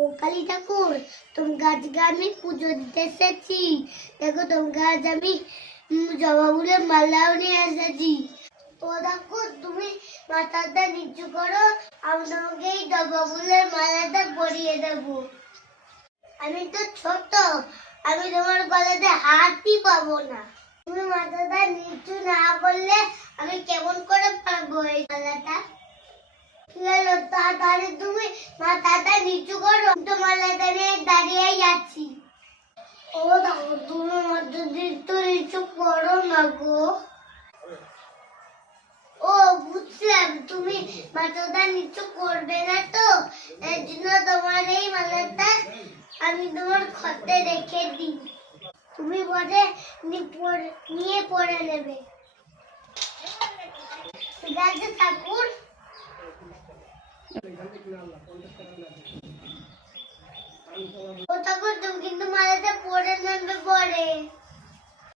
ও কালী ঠাকুর, তোমাকে আজকে আমি পুজো দিতে এসেছি। দেখো তোমাকে আজ আমি জবা ফুলের মালাও নিয়ে এসেছি। ও ঠাকুর, তুমি মাথাটা নিচু করো, আমি তোমাকে এই জবা ফুলের মালাটা পরিয়ে দেবো। আমি তো ছোট, আমি তোমার গলাতে হাতই পাবো না। তুমি মাথাটা নিচু না করলে আমি কেমন করে পারবো এই মালাটা? তাড়াতাড়ি তুমি মাথাটা নিচু করো, তোমার মালাটা নিয়ে দাঁড়িয়ে যাচ্ছি। ও দেখো, তুমি মাথাটা একটু নিচু করো না গো। ও বুঝলাম, তুমি মাথাটা নিচু করবে না তো, এর জন্য তোমার এই মালাটা আমি তোমার ঘরে রেখে দিই, তুমি পরে নিয়ে পরে নেবে। ঠিক আছে ঠাকুর? ও ঠাকুর, তুমি কিন্তু মালাটা পরে নেবে।